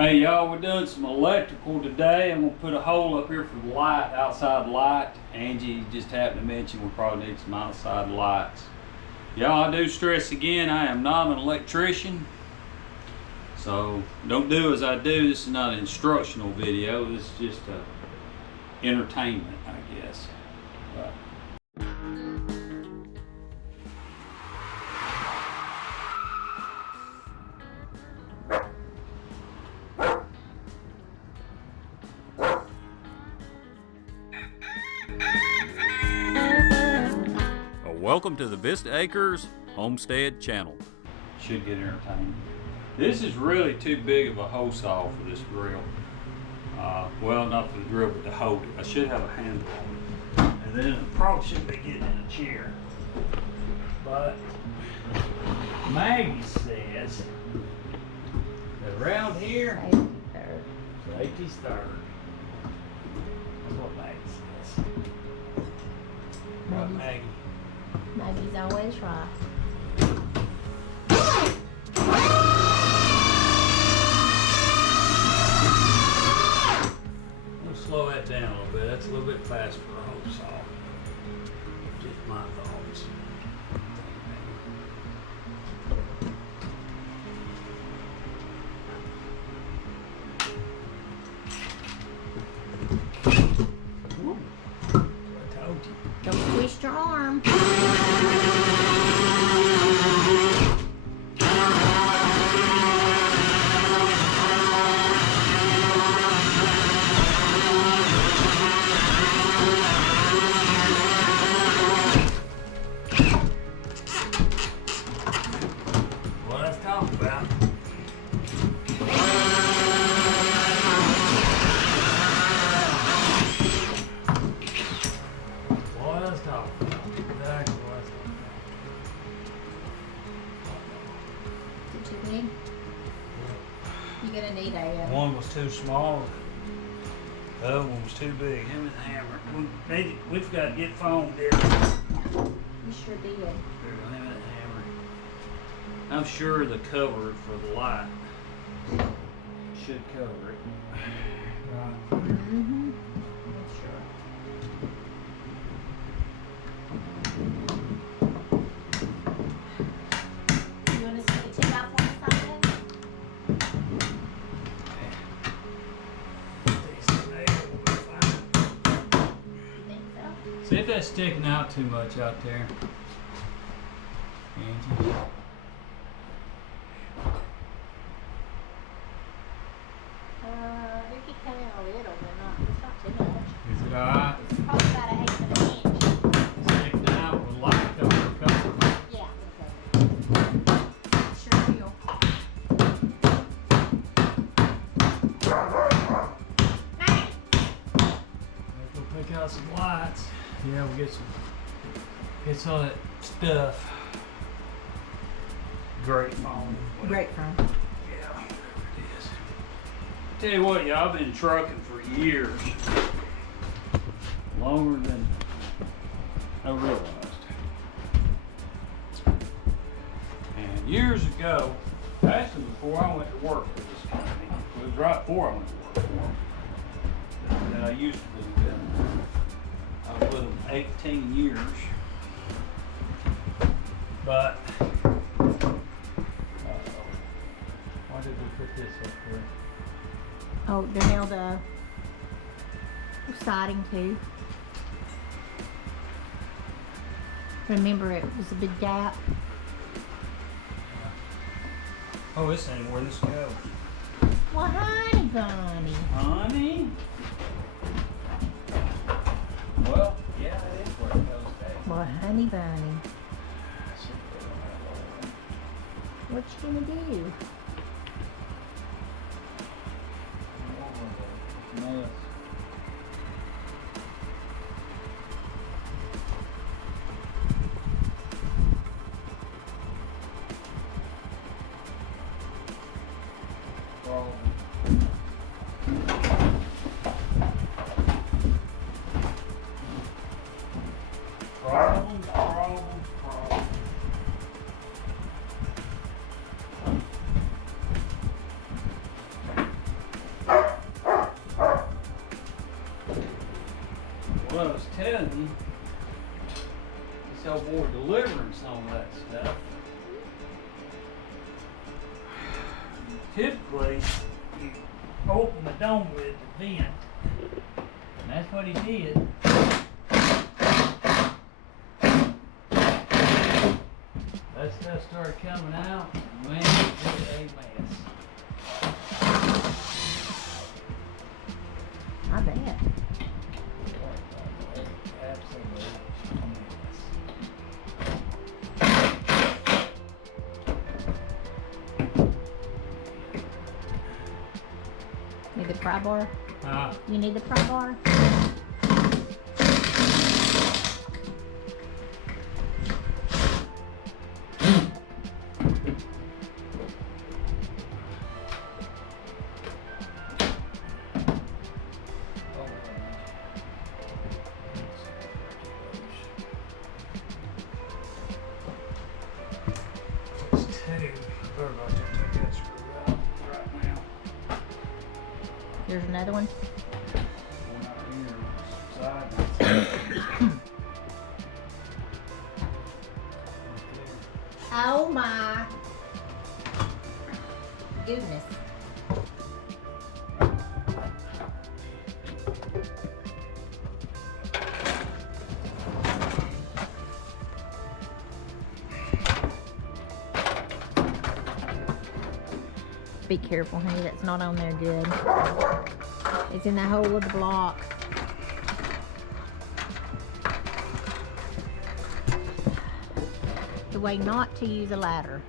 Hey y'all, we're doing some electrical today. I'm gonna put a hole up here for the light, outside light. Angie just happened to mention we probably need some outside lights. Y'all, I do stress again, I am not an electrician. So don't do as I do. This is not an instructional video. This is just entertainment, I guess. Welcome to the Vista Acres Homestead channel. Should get entertaining. This is really too big of a hose saw for this grill. Well, not for the grill, but to hold it. I should have a handle on it. And then it probably should be getting in a chair. But Maggie says that around here, safety's third. That's what Maggie says. Right, Maggie? Maggie's always right. I'm going to slow that down a little bit. That's a little bit fast for a hose saw. Just my thoughts. Don't twist your arm. What I was talking about. You're gonna need a one was too small, the other one was too big. Him and the hammer. We've got to get foam different. You sure did. Him and the hammer. I'm sure the cover for the light should cover it. Right. Mm-hmm. Sure. You want to see the tip out for us, Simon? See if that's sticking out too much out there, Angie. It could come in a little, but it's not too much. Is it alright? It's probably about 1/8 of an inch. Sticking out with light cover. Yeah, okay. Sure will. Hey! Let's go pick out some lights. Yeah, we'll get some of that stuff. Great phone. Great phone. Yeah, whatever it is. Tell you what, y'all, I've been trucking for years. Longer than I realized. And years ago, actually before I went to work for this company, it was right before I went to work for them, that I used to be with them. I was with them 18 years. But, why did we put this up here? Oh, they nailed a siding too. Remember, it was a big gap. Oh, this ain't where this goes. Well, honey bunny. Honey? Well, yeah, it is where it goes down. Well, honey bunny. What you gonna do? Mess. Problems. telling you, this old boy delivering some of that stuff. Typically, you open the dome lid to vent, and that's what he did. That stuff started coming out, and man, it was a mess. I bet. Absolutely a mess. Need the pry bar? You need the pry bar? Here's another one. Oh my goodness. Be careful, honey, that's not on there good. It's in the hole of the block. The way not to use a ladder.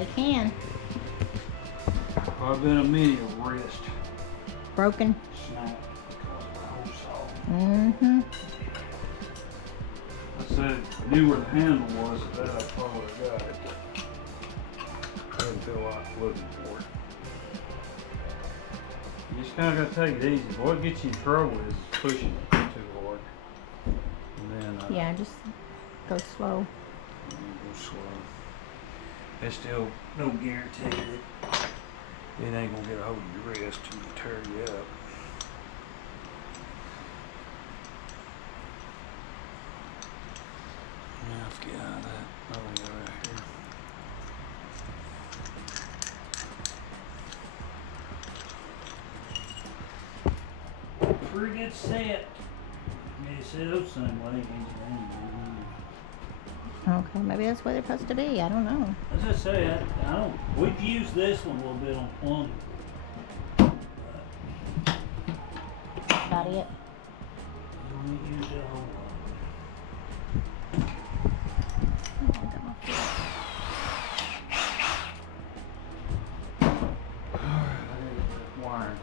They can. I've been a medial wrist Broken. snap because of the hole saw. Mm-hmm. I said, I knew where the handle was, that I probably got it. Didn't feel like looking for it. You just kind of got to take it easy. What gets you in trouble is pushing it too hard. And then, Yeah, just go slow. go slow. It's still no guarantee that it ain't gonna get a hold of your wrist and tear you up. Yeah, I'll get out of that. Oh, yeah, right here. Pretty good set. Maybe set up some way. Okay, maybe that's where they're supposed to be. I don't know. As I say, I don't. We've used this one a little bit on plumbing. About it. We don't use it a whole lot. Wiring.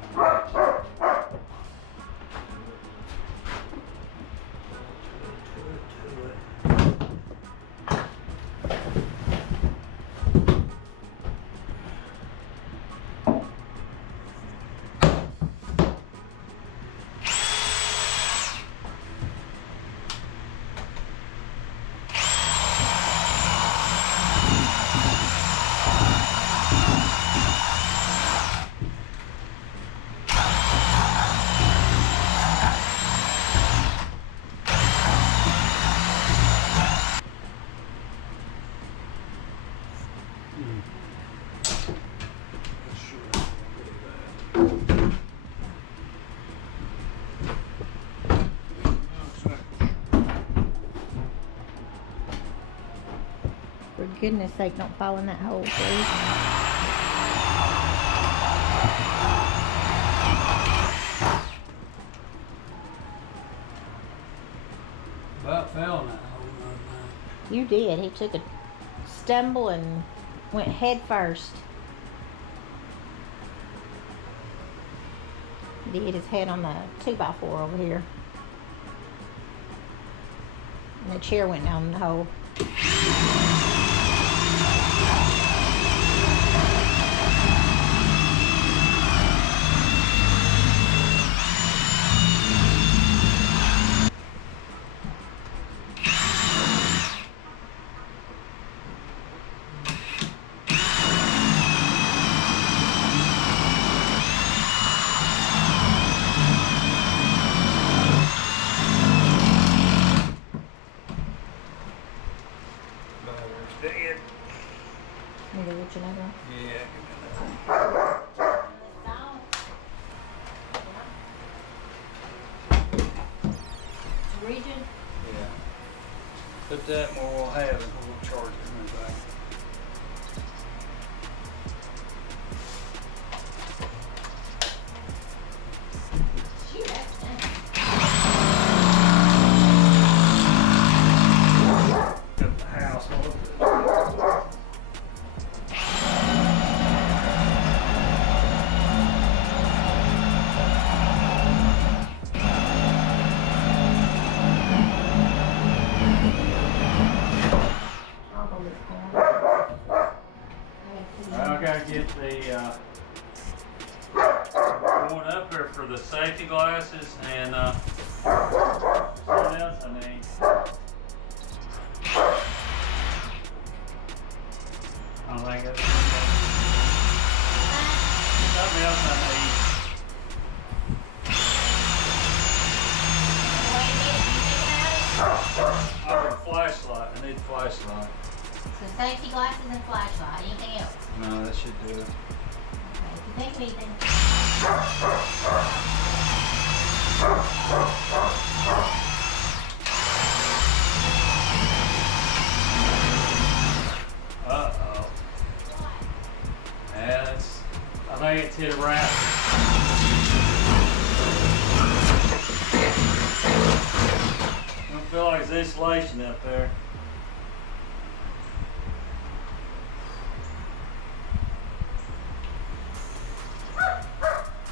goodness sake, don't fall in that hole, please. About fell in that hole. You did. He took a stumble and went head first. He hit his head on the 2x4 over here. And the chair went down the hole. Dead. You go get your another one? Yeah. It's rigid. Yeah. Put that more we'll have it. We'll charge it and everything. Shoot, that's nice. Got the house all over. I'll go look for it. I gotta get the going up there for the safety glasses and something else I need. I don't think that's something else I need. Oh, a flashlight. I need a flashlight. So safety glasses and flashlight. Anything else? No, that should do it. Okay, if you think of anything. Uh-oh. Yeah, that's, I think it's hit a wrap. I don't feel like there's insulation up there.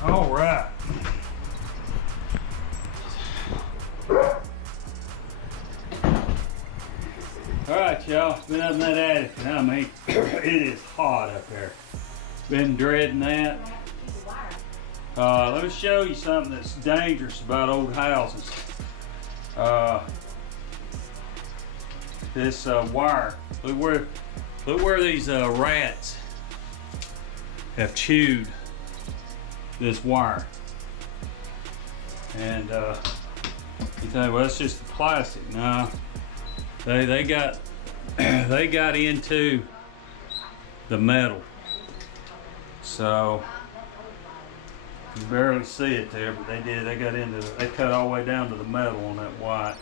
All right. All right, y'all. Been up in that attic, and I mean, it is hot up there. Been dreading that. Let me show you something that's dangerous about old houses. This wire. Look where these rats have chewed this wire. And you think, well, it's just the plastic. No, they got they got into the metal. So you barely see it there, but they did. They got into they cut all the way down to the metal on that white.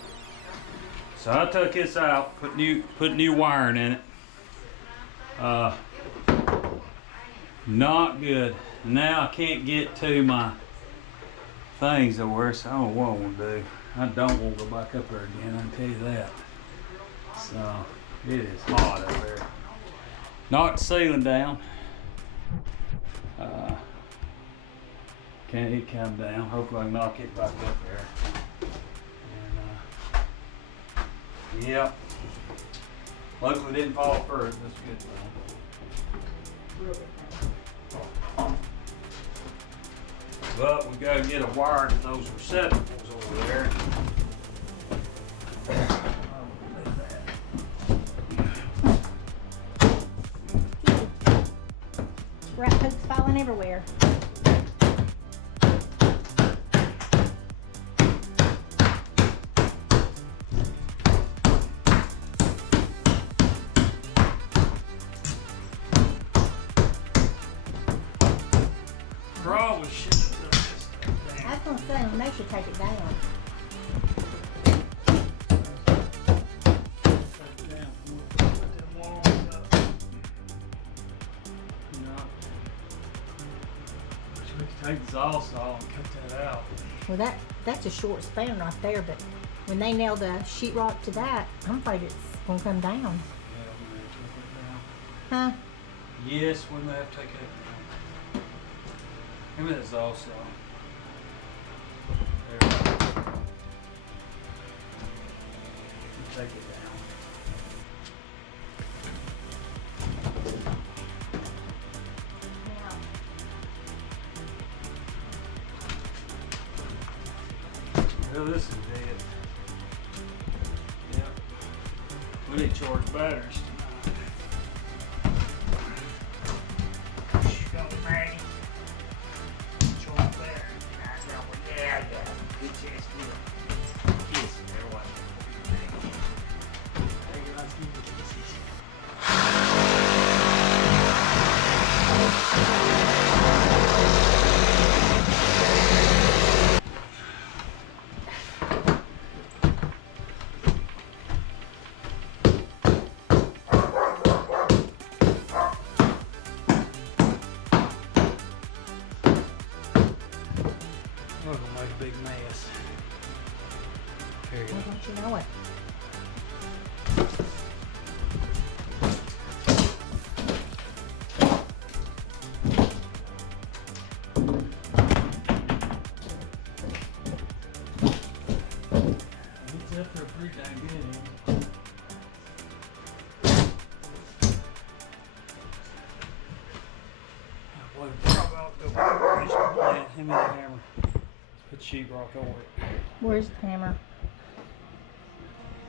So I took this out, put new wiring in it. Not good. Now I can't get to my things over there, so I don't know what I want to do. I don't want to go back up there again, I can tell you that. So it is hot up there. Knocked the ceiling down. Can't it come down? Hopefully I can knock it back up there. And yep. Luckily it didn't fall first. That's good though. But we gotta get a wire to those receptacles over there. Rat poop's falling everywhere. Probably should have took this thing I was gonna say, they should take it down. down. Put them walls up. Take the saw and cut that out. Well, that's a short span right there, but when they nail the sheetrock to that, I'm afraid it's gonna come down. Yeah, we may have to take it down. Huh? Yes, we may have to take it down. Give me the saw. There. Take it down. Well, this is dead. Yep. We need to charge batteries tonight. Go, Maggie. Charge batteries tonight. Yeah, I got it. Good chance to do it. Kiss it there, what? Hey, let's give it kisses. We're gonna make a big mess. Here. Why don't you know it? It's up there pretty dang good. Boy, probably ought to go hand me the hammer. Put sheetrock over it. Where's the hammer?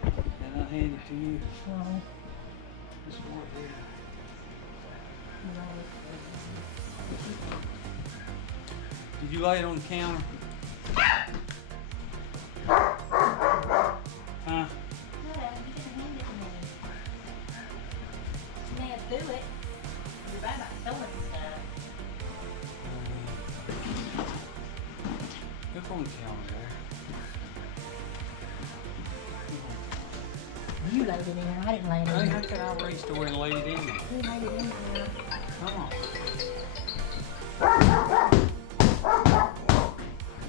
And I'll hand it to you. Oh, This one here. Did you lay it on the counter? Huh? no, you didn't hand it to me. You may have do it. You're right about throwing stuff. Look on the counter there. You laid it in there. I didn't lay it in How there. could I reach over and lay it in there? Who laid it in there? Come on.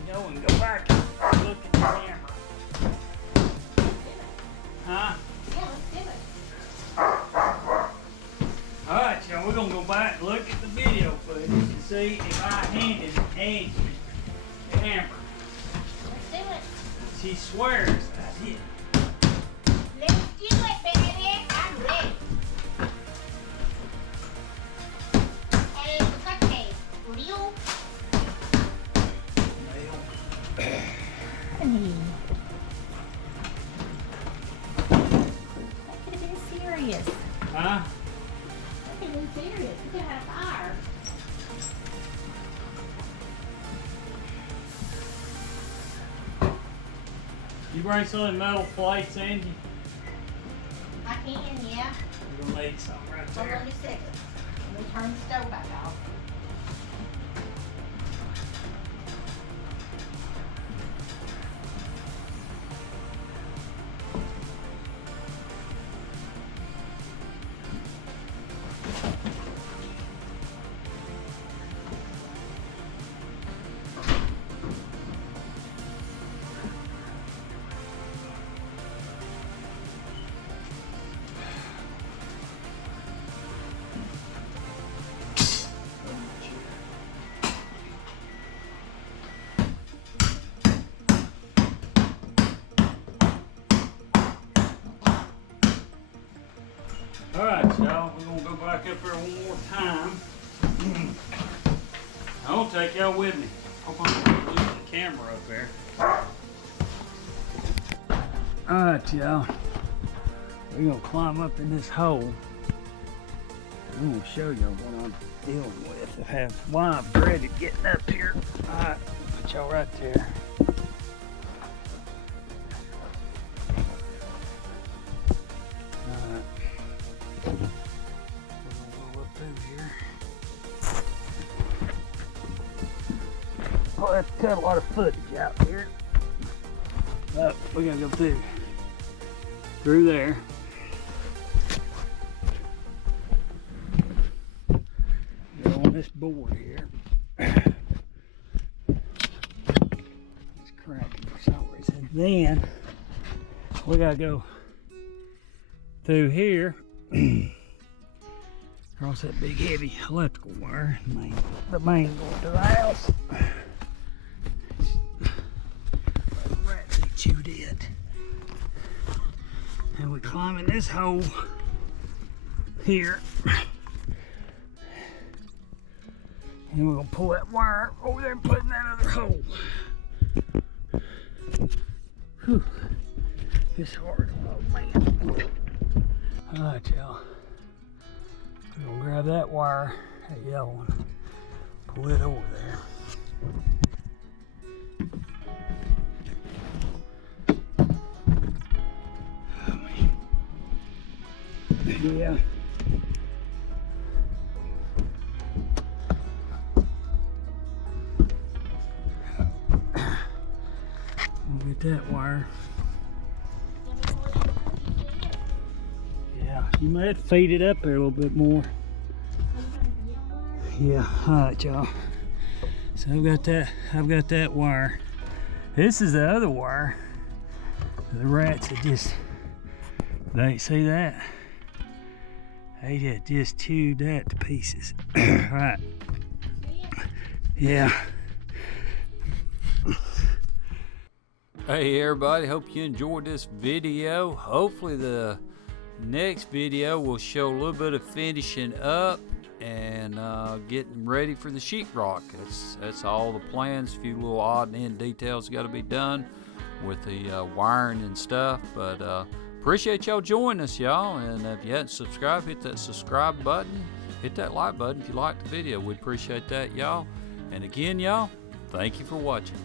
Go and go back and look at the camera. Huh? Yeah, let's do it. Alright, y'all, we're gonna go back and look at the video footage and see if I handed Angie the hammer. Let's do it. She swears I did. Let's do it, baby. I'm ready. Hey, what's that case? Real? Honey. That could have been serious. Huh? That could have been serious. We could have had a fire. You bring some of the metal plates, Angie? I can, yeah. We're gonna need some right Hold there. on just a second. Let me turn the stove back off. Alright, y'all, we're gonna go back up there one more time. I'm gonna take y'all with me. Hope I'm gonna lose the camera up there. Alright, y'all. We're gonna climb up in this hole. I'm gonna show y'all what I'm dealing with. Why I'm dreaded getting up here. Alright, put y'all right there. Oh, that's cut a lot of footage out here. Oh, we gotta go through there. Go on this board here. cracking for some reason. Then we gotta go through here, across that big heavy electrical wire, the main going to the house. Rats they chewed it. And we climb in this hole here. And we're gonna pull that wire over there and put in that other hole. Whew. It's hard. Oh man. Alright, y'all. We're gonna grab that wire, that yellow one, pull it over there. Yeah. We'll get that wire. Yeah, you might have to feed it up there a little bit more. Yeah, alright y'all. So I've got that wire. This is the other wire. The rats that they see that? They just chewed that to pieces. Right. Yeah. Hey everybody, hope you enjoyed this video. Hopefully the next video will show a little bit of finishing up and getting ready for the sheetrock. That's all the plans. A few little odd and end details got to be done with the wiring and stuff, but appreciate y'all joining us, y'all. And if you hadn't subscribed, hit that subscribe button, hit that like button if you liked the video. We'd appreciate that, y'all. And again, y'all, thank you for watching.